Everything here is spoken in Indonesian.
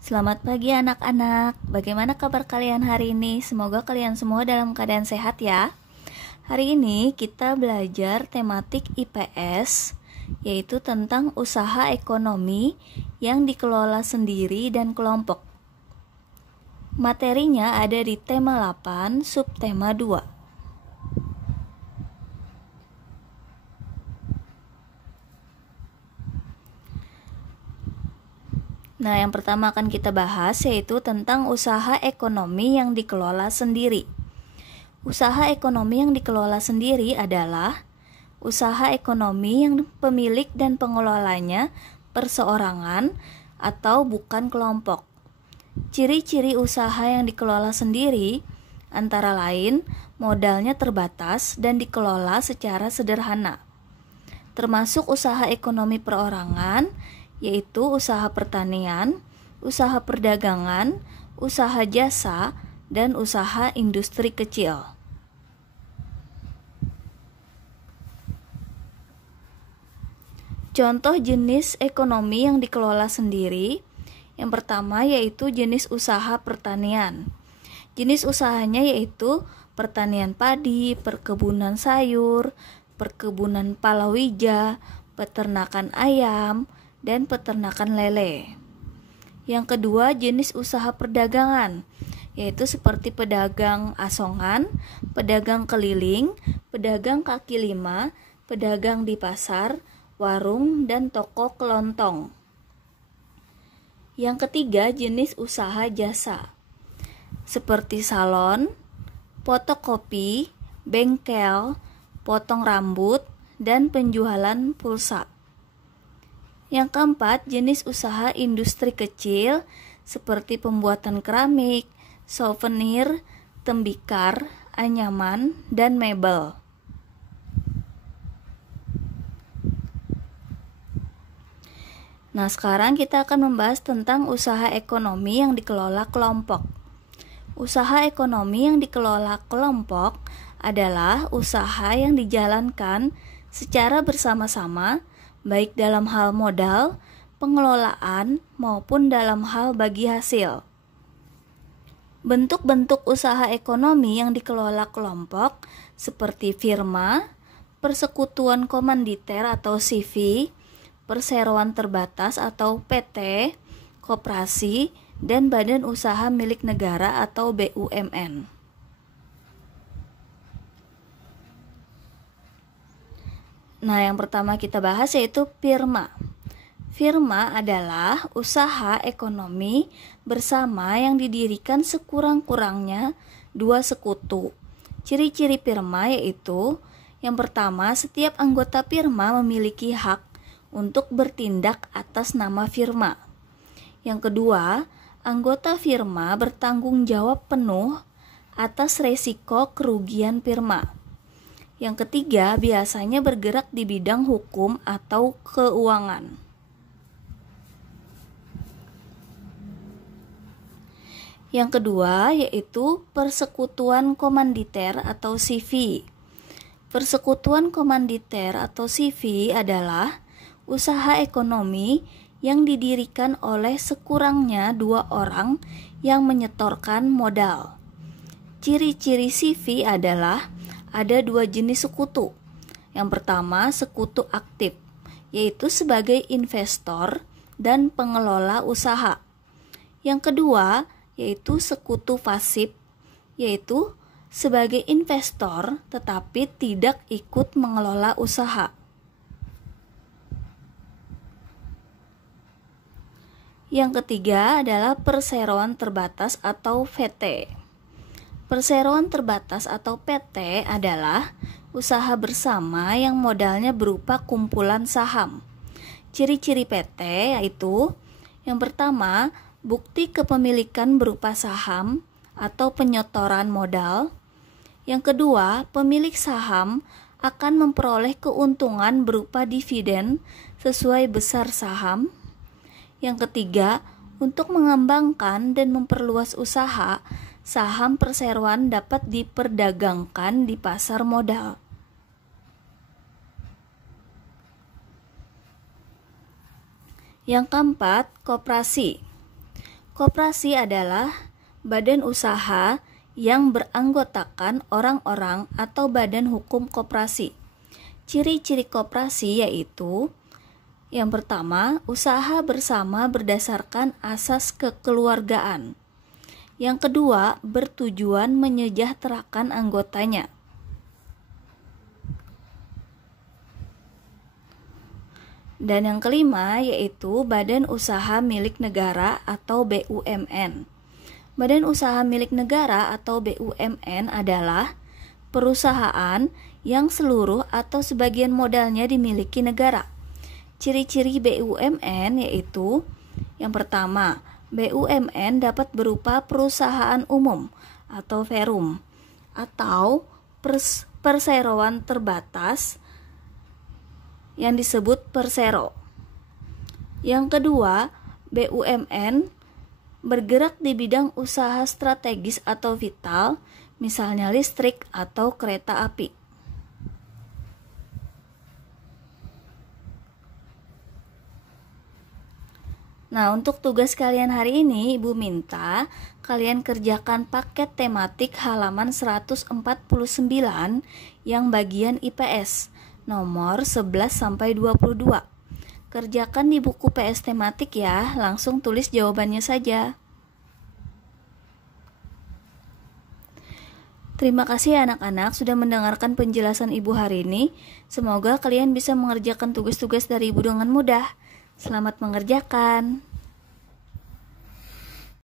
Selamat pagi anak-anak. Bagaimana kabar kalian hari ini? Semoga kalian semua dalam keadaan sehat ya. Hari ini kita belajar tematik IPS, yaitu tentang usaha ekonomi yang dikelola sendiri dan kelompok. Materinya ada di tema 8, subtema 2. Nah, yang pertama akan kita bahas yaitu tentang usaha ekonomi yang dikelola sendiri. Usaha ekonomi yang dikelola sendiri adalah usaha ekonomi yang pemilik dan pengelolanya perseorangan atau bukan kelompok. Ciri-ciri usaha yang dikelola sendiri antara lain modalnya terbatas dan dikelola secara sederhana. Termasuk usaha ekonomi perorangan, yaitu usaha pertanian, usaha perdagangan, usaha jasa, dan usaha industri kecil. Contoh jenis ekonomi yang dikelola sendiri, yang pertama yaitu jenis usaha pertanian. Jenis usahanya yaitu pertanian padi, perkebunan sayur, perkebunan palawija, peternakan ayam, dan peternakan lele. Yang kedua, jenis usaha perdagangan, yaitu seperti pedagang asongan, pedagang keliling, pedagang kaki lima, pedagang di pasar, warung, dan toko kelontong. Yang ketiga, jenis usaha jasa, seperti salon, fotokopi, bengkel, potong rambut, dan penjualan pulsa. Yang keempat, jenis usaha industri kecil seperti pembuatan keramik, souvenir, tembikar, anyaman, dan mebel. Nah, sekarang kita akan membahas tentang usaha ekonomi yang dikelola kelompok. Usaha ekonomi yang dikelola kelompok adalah usaha yang dijalankan secara bersama-sama, baik dalam hal modal, pengelolaan, maupun dalam hal bagi hasil. Bentuk-bentuk usaha ekonomi yang dikelola kelompok seperti firma, persekutuan komanditer atau CV, perseroan terbatas atau PT, koperasi, dan badan usaha milik negara atau BUMN. Nah, yang pertama kita bahas yaitu firma. Firma adalah usaha ekonomi bersama yang didirikan sekurang-kurangnya dua sekutu. Ciri-ciri firma yaitu yang pertama, setiap anggota firma memiliki hak untuk bertindak atas nama firma. Yang kedua, anggota firma bertanggung jawab penuh atas resiko kerugian firma. Yang ketiga, biasanya bergerak di bidang hukum atau keuangan. Yang kedua, yaitu persekutuan komanditer atau CV. Persekutuan komanditer atau CV adalah usaha ekonomi yang didirikan oleh sekurangnya dua orang yang menyetorkan modal. Ciri-ciri CV adalah ada dua jenis sekutu. Yang pertama, sekutu aktif, yaitu sebagai investor dan pengelola usaha. Yang kedua, yaitu sekutu pasif, yaitu sebagai investor tetapi tidak ikut mengelola usaha. Yang ketiga adalah perseroan terbatas atau PT. Perseroan terbatas atau PT adalah usaha bersama yang modalnya berupa kumpulan saham. Ciri-ciri PT yaitu yang pertama, bukti kepemilikan berupa saham atau penyetoran modal. Yang kedua, pemilik saham akan memperoleh keuntungan berupa dividen sesuai besar saham. Yang ketiga, untuk mengembangkan dan memperluas usaha, saham perseroan dapat diperdagangkan di pasar modal. Yang keempat, koperasi. Koperasi adalah badan usaha yang beranggotakan orang-orang atau badan hukum koperasi. Ciri-ciri koperasi yaitu: yang pertama, usaha bersama berdasarkan asas kekeluargaan. Yang kedua, bertujuan menyejahterakan anggotanya. Dan yang kelima yaitu badan usaha milik negara atau BUMN. Badan usaha milik negara atau BUMN adalah perusahaan yang seluruh atau sebagian modalnya dimiliki negara. Ciri-ciri BUMN yaitu: yang pertama, BUMN dapat berupa perusahaan umum atau perum atau perseroan terbatas yang disebut persero. Yang kedua, BUMN bergerak di bidang usaha strategis atau vital, misalnya listrik atau kereta api. Nah, untuk tugas kalian hari ini, Ibu minta kalian kerjakan paket tematik halaman 149 yang bagian IPS, nomor 11-22. Kerjakan di buku PS tematik ya, langsung tulis jawabannya saja. Terima kasih anak-anak sudah mendengarkan penjelasan Ibu hari ini. Semoga kalian bisa mengerjakan tugas-tugas dari Ibu dengan mudah. Selamat mengerjakan.